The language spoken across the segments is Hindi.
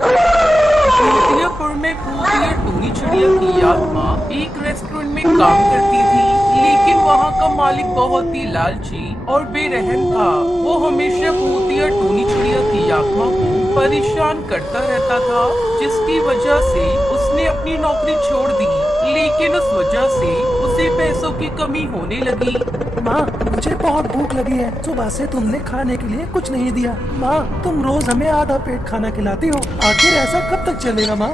भूतियापुर में भूतिया टोनी चिड़िया की आत्मा एक रेस्टोरेंट में काम करती थी, लेकिन वहाँ का मालिक बहुत ही लालची और बेरहम था। वो हमेशा भूतिया टोनी चिड़िया की आत्मा को परेशान करता रहता था, जिसकी वजह से उसने अपनी नौकरी छोड़ दी। लेकिन उस वजह से उसे पैसों की कमी होने लगी। माँ, मुझे बहुत भूख लगी है। सुबह से तुमने खाने के लिए कुछ नहीं दिया। माँ, तुम रोज हमें आधा पेट खाना खिलाती हो, आखिर ऐसा कब तक चलेगा माँ?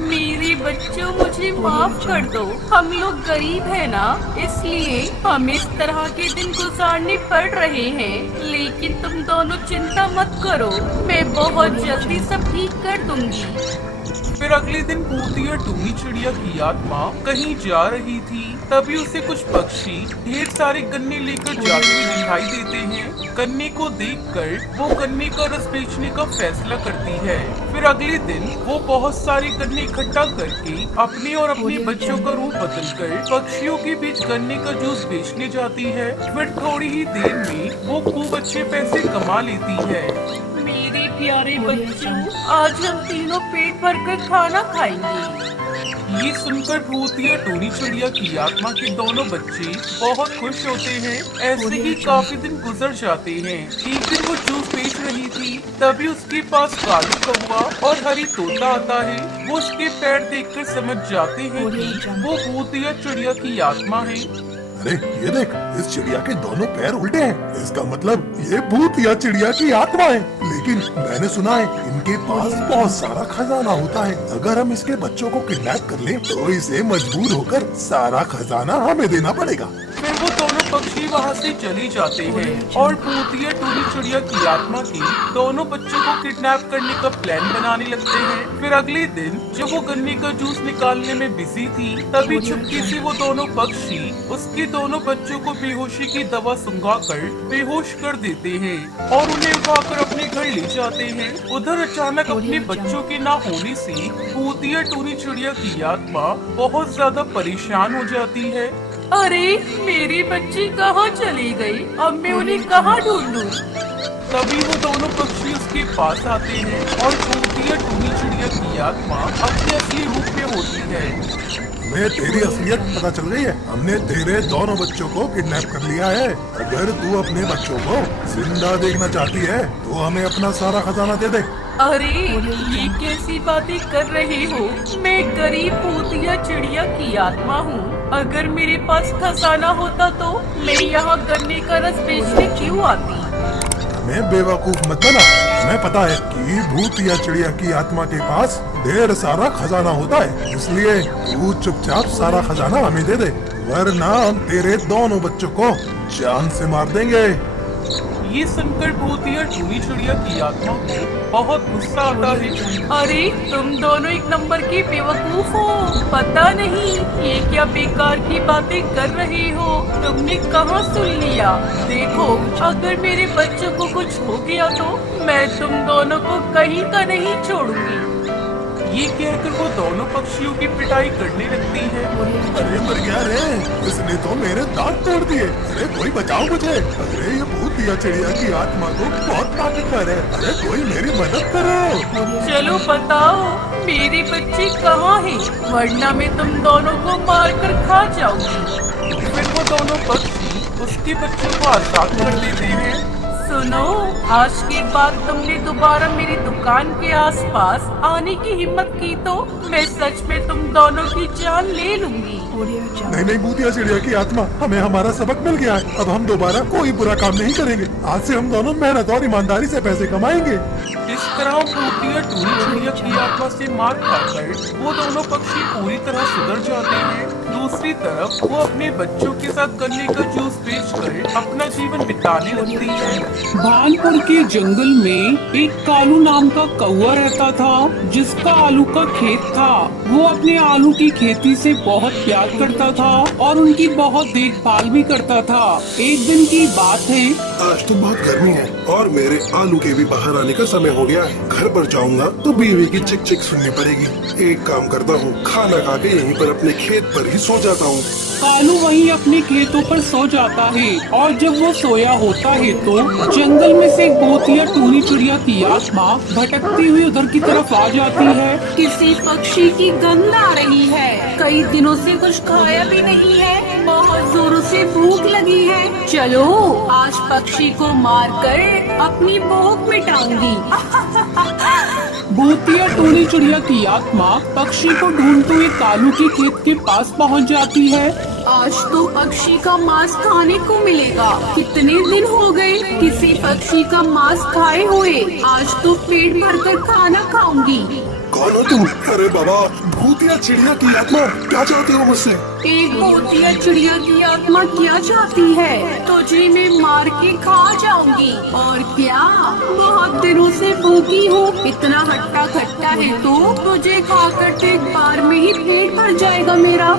मेरे बच्चों, मुझे माफ कर दो। हम लोग गरीब हैं ना, इसलिए हम इस तरह के दिन गुजारने पड़ रहे हैं। लेकिन तुम दोनों चिंता मत करो, मैं बहुत जल्दी सब ठीक कर दूंगी। फिर अगले दिन भूतिया टोनी चिड़िया की आत्मा कहीं जा रही थी, तभी उसे कुछ पक्षी ढेर सारे गन्ने लेकर जाते हुए दिखाई देते हैं। गन्ने को देखकर वो गन्ने का रस बेचने का फैसला करती है। फिर अगले दिन वो बहुत सारे गन्ने इकट्ठा करके अपने और अपने बच्चों का रूप बदलकर पक्षियों के बीच गन्ने का जूस बेचने जाती है। फिर थोड़ी ही देर में वो खूब अच्छे पैसे कमा लेती है। मेरे प्यारे बच्चों, आज हम तीनों पेट भरकर खाना खाएंगे। ये सुनकर भूतिया टोनी चिड़िया की आत्मा के दोनों बच्चे बहुत खुश होते हैं। ऐसे ही काफी दिन गुजर जाते हैं। एक दिन वो जूस बेच रही थी, तभी उसके पास कालू कौवा और हरी तोता आता है। वो उसके पैर देखकर समझ जाते हैं कि वो भूतिया चिड़िया की आत्मा है। अरे ये देख, इस चिड़िया के दोनों पैर उल्टे हैं। इसका मतलब ये भूतिया चिड़िया की आत्मा है। लेकिन मैंने सुना है इनके पास बहुत सारा खजाना होता है। अगर हम इसके बच्चों को किडनैप कर लें तो इसे मजबूर होकर सारा खजाना हमें देना पड़ेगा। फिर वो दोनों पक्षी वहाँ से चले जाते हैं और भूतिया टोनी चिड़िया की आत्मा के दोनों बच्चों को किडनैप करने का प्लान बनाने लगते हैं। फिर अगले दिन जब वो गन्ने का जूस निकालने में बिजी थी, तभी चुपके से वो दोनों पक्षी उसके दोनों बच्चों को बेहोशी की दवा सुंघाकर बेहोश कर देते हैं और उन्हें उठाकर अपने घर ले जाते हैं। उधर अचानक अपने बच्चों के ना होने से भूतिया टोनी चिड़िया की आत्मा बहुत ज्यादा परेशान हो जाती है। अरे, मेरी बच्ची कहाँ चली गई? अब मैं उन्हें कहाँ ढूंढूं? तभी वो दोनों पक्षी उसके पास आते हैं और भूतिया टोनी चिड़िया की आत्मा अपने असली रूप में होती है। हमें तेरी असलियत पता चल गई है। हमने तेरे दोनों बच्चों को किडनैप कर लिया है। अगर तू अपने बच्चों को जिंदा देखना चाहती है तो हमें अपना सारा खजाना दे दे। अरे, ये कैसी बातें कर रहे हो? मैं गरीब भूतिया चिड़िया की आत्मा हूँ। अगर मेरे पास खजाना होता तो मैं यहाँ गन्ने का रस बेचने क्यों आती? हमें बेवकूफ मत बना। हमें पता है कि भूतिया चिड़िया की आत्मा के पास ढेर सारा खजाना होता है, इसलिए तू चुपचाप सारा खजाना हमें दे दे, वरना हम तेरे दोनों बच्चों को जान से मार देंगे। ये सुनकर भूतिया टोनी चिड़िया की आत्मा को बहुत गुस्सा आता है। अरे, तुम दोनों एक नंबर के बेवकूफ हो। पता नहीं ये क्या बेकार की बातें कर रहे हो। तुमने कहाँ सुन लिया? देखो, अगर मेरे बच्चों को कुछ हो गया तो मैं तुम दोनों को कहीं का नहीं छोड़ूंगी। ये कहकर वो दोनों पक्षियों की पिटाई करने लगती है। अरे मर गया रे, इसने तो मेरे दांत तोड़ दिए। अरे कोई बचाओ मुझे। अरे ये भूतिया चिड़िया की आत्मा तो बहुत ताकतवर है। अरे कोई मेरी मदद करो। चलो बताओ, मेरे बच्चे कहाँ हैं? वरना मैं तुम दोनों को मार कर खा जाऊंगी। फिर वो दोनों पक्षी उसके बच्चों को आजाद कर देते हैं। सुनो, आज के बाद तुमने दोबारा मेरी दुकान के आसपास आने की हिम्मत की तो मैं सच में तुम दोनों की जान ले लूंगी। नहीं नहीं भूतिया चिड़िया की आत्मा, हमें हमारा सबक मिल गया है। अब हम दोबारा कोई बुरा काम नहीं करेंगे। आज से हम दोनों मेहनत और ईमानदारी से पैसे कमाएंगे। इस तरह भूतिया टोनी चिड़िया की आत्मा से मार खाकर वो दोनों पक्षी पूरी तरह सुधर जाते हैं। दूसरी तरफ वो अपने बच्चों के साथ गन्ने का जूस बेचकर अपना जीवन बिताने लगती है। भानपुर के जंगल में एक कालू नाम का कौवा रहता था, जिसका आलू का खेत था। वो अपने आलू की खेती से बहुत प्यार करता था और उनकी बहुत देखभाल भी करता था। एक दिन की बात है आज तो बहुत गर्मी है और मेरे आलू के भी बाहर आने का समय हो गया है। घर पर जाऊंगा तो बीवी की चिक चिक सुननी पड़ेगी। एक काम करता हूँ, खाना खा के यहीं पर अपने खेत पर ही सो जाता हूँ। कालू वहीं अपने खेतों पर सो जाता है और जब वो सोया होता है तो जंगल में से एक भूतिया टूनी चिड़िया की आत्मा भटकती हुई उधर की तरफ आ जाती है। किसी पक्षी की गंध आ रही है। कई दिनों से कुछ खाया भी नहीं है। बहुत जोरों से भूख लगी है। चलो आज पक्षी को मारकर अपनी भूख मिटाऊंगी। भूतिया टूनी चिड़िया की आत्मा पक्षी को ढूंढते हुए कालू के खेत के पास पहुंच जाती है। आज तो पक्षी का मांस खाने को मिलेगा। कितने दिन हो गए किसी पक्षी का मांस खाए हुए। आज तो पेट भरकर खाना खाऊंगी। कौन हो तुम? अरे बाबा, भूतिया चिड़िया की आत्मा, क्या चाहते हो मुझसे? एक भूतिया चिड़िया की आत्मा क्या चाहती है? तुझे मैं मार के खा जाऊंगी। और क्या, बहुत दिनों से भूखी हूँ। इतना हट्टा खट्टा है तो तुझे खाकर तो एक बार में ही पेट भर जाएगा मेरा।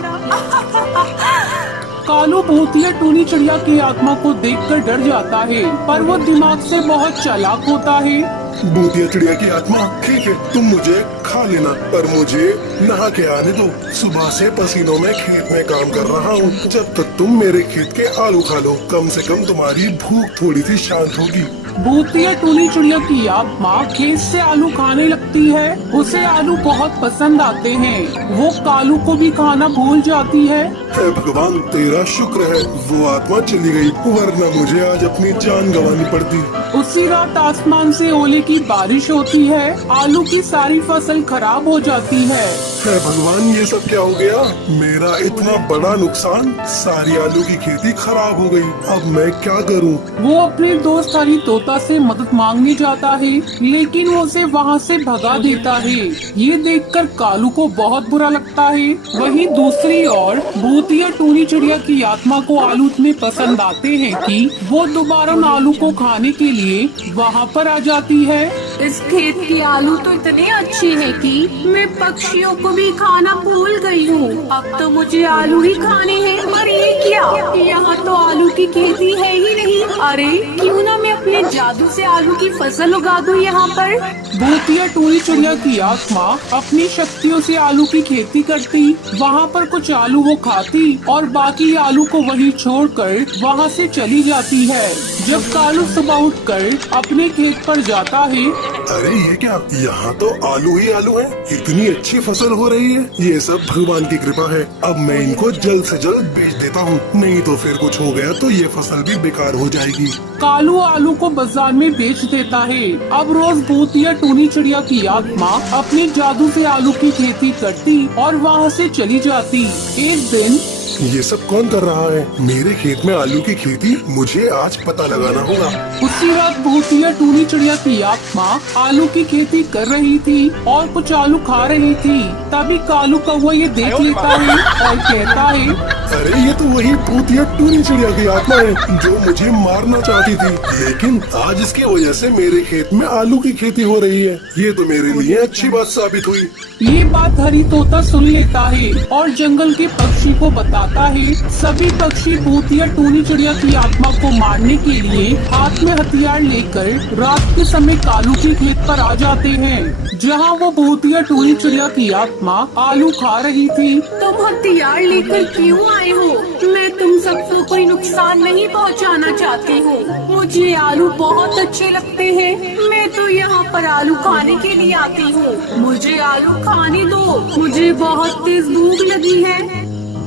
कालू भूतिया टूनी चिड़िया की आत्मा को देखकर डर जाता है, पर वो दिमाग से बहुत चालाक होता है। भूतिया चिड़िया की आत्मा, ठीक है, तुम मुझे खा लेना, पर मुझे नहा के आने दो। सुबह से पसीनों में खेत में काम कर रहा हूँ। जब तक तुम मेरे खेत के आलू खा लो, कम से कम तुम्हारी भूख थोड़ी सी शांत होगी। भूतिया टूनी चिड़िया की आत्मा खेत से आलू खाने लगती है। उसे आलू बहुत पसंद आते हैं। वो कालू को भी खाना भूल जाती है। हे भगवान, तेरा शुक्र है वो आत्मा चली गई, वरना मुझे आज अपनी जान गंवानी पड़ती। उसी रात आसमान से ओले की बारिश होती है। आलू की सारी फसल खराब हो जाती है। हे भगवान, ये सब क्या हो गया? मेरा इतना बड़ा नुकसान, सारी आलू की खेती खराब हो गई। अब मैं क्या करूं? वो अपने दोस्त हरी तोता से मदद मांगने जाता है, लेकिन वो उसे वहाँ से भगा देता है। ये देखकर कालू को बहुत बुरा लगता है। वहीं दूसरी ओर भूतिया टूनी चिड़िया की आत्मा को आलू इतने पसंद आते हैं कि वो दोबारा उन आलू को खाने के लिए वहाँ पर आ जाती है। इस खेत की आलू तो इतने अच्छे हैं कि मैं पक्षियों को भी खाना भूल गई हूँ। अब तो मुझे आलू ही खाने हैं। और ये क्या, यहाँ तो आलू की खेती है ही नहीं। अरे क्यों ना मैं अपने जादू से आलू की फसल उगा दूँ यहाँ पर। भूतिया टूनी चिड़िया की आत्मा अपनी शक्तियों से आलू की खेती करती। वहाँ पर कुछ आलू वो खाती और बाकी आलू को वहीं छोड़कर वहाँ से चली जाती है। जब कालू सुबह उठकर अपने खेत पर जाता है, अरे ये क्या, यहाँ तो आलू ही आलू है। इतनी अच्छी फसल हो रही है। ये सब भगवान की कृपा है। अब मैं इनको जल्द से जल्द बेच देता हूँ, नहीं तो फिर कुछ हो गया तो ये फसल भी बेकार हो जाएगी। कालू आलू को बाजार में बेच देता है। अब रोज भूतिया टूनी चिड़िया की आत्मा अपने जादू से आलू की खेती करती और वहाँ से चली जाती। एक दिन ये सब कौन कर रहा है? मेरे खेत में आलू की खेती, मुझे आज पता लगाना होगा। उसी रात भूतिया टूनी चिड़िया की आत्मा आलू की खेती कर रही थी और कुछ आलू खा रही थी। तभी कालू कौवा ये देख लेता है और कहता है, अरे ये तो वही भूतिया टूनी चिड़िया की आत्मा है जो मुझे मारना चाहती थी, लेकिन आज इसकी वजह से मेरे खेत में आलू की खेती हो रही है। ये तो मेरे लिए अच्छी बात साबित हुई। ये बात हरी तोता सुन लेता है और जंगल के पक्षी को बताता है। सभी पक्षी भूतिया टूनी चिड़िया की आत्मा को मारने के लिए हाथ में हथियार लेकर रात के समय कालू के खेत पर आ जाते हैं, जहाँ वो भूतिया टूनी चिड़िया की आत्मा आलू खा रही थी। तुम हथियार लेकर क्यों आए हो? मैं तुम सबको कोई नुकसान नहीं पहुंचाना चाहती हूँ। मुझे आलू बहुत अच्छे लगते हैं। मैं तो यहाँ पर आलू खाने के लिए आती हूँ। मुझे आलू खाने दो, मुझे बहुत तेज भूख लगी है।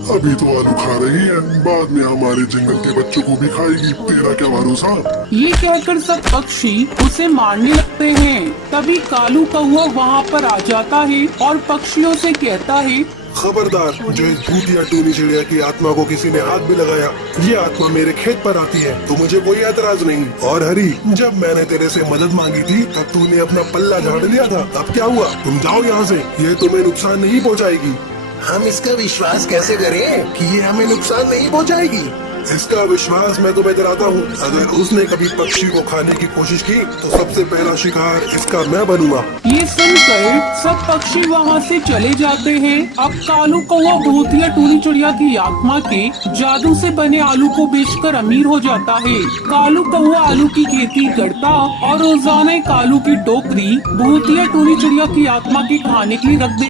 अभी तो आलू खा रही है, बाद में हमारे जंगल के बच्चों को भी खाएगी। तेरा क्या भरोसा? ये कहकर सब पक्षी उसे मारने लगते हैं। तभी कालू कौवा वहाँ पर आ जाता है और पक्षियों से कहता है, खबरदार, जो इस भूतिया टूनी चिड़िया की आत्मा को किसी ने हाथ भी लगाया, ये आत्मा मेरे खेत पर आती है तो मुझे कोई एतराज नहीं। और हरी, जब मैंने तेरे से मदद मांगी थी तब तूने अपना पल्ला झाड़ लिया था। अब क्या हुआ? तुम जाओ यहाँ से, ये तुम्हें नुकसान नहीं पहुँचाएगी। हम इसका विश्वास कैसे करें कि ये हमें नुकसान नहीं पहुंचाएगी? इसका विश्वास मैं तुम्हें दिलाता हूँ, अगर उसने कभी पक्षी को खाने की कोशिश की तो सबसे पहला शिकार इसका मैं बनूंगा। ये सुनकर सब पक्षी वहाँ से चले जाते हैं। अब कालू कौवा भूतिया टूनी चिड़िया की आत्मा के जादू से बने आलू को बेचकर अमीर हो जाता है। कालू कौवा आलू की खेती करता और रोजाना एक आलू की टोकरी भूतिया टूनी चिड़िया की आत्मा के खाने के लिए रख देता।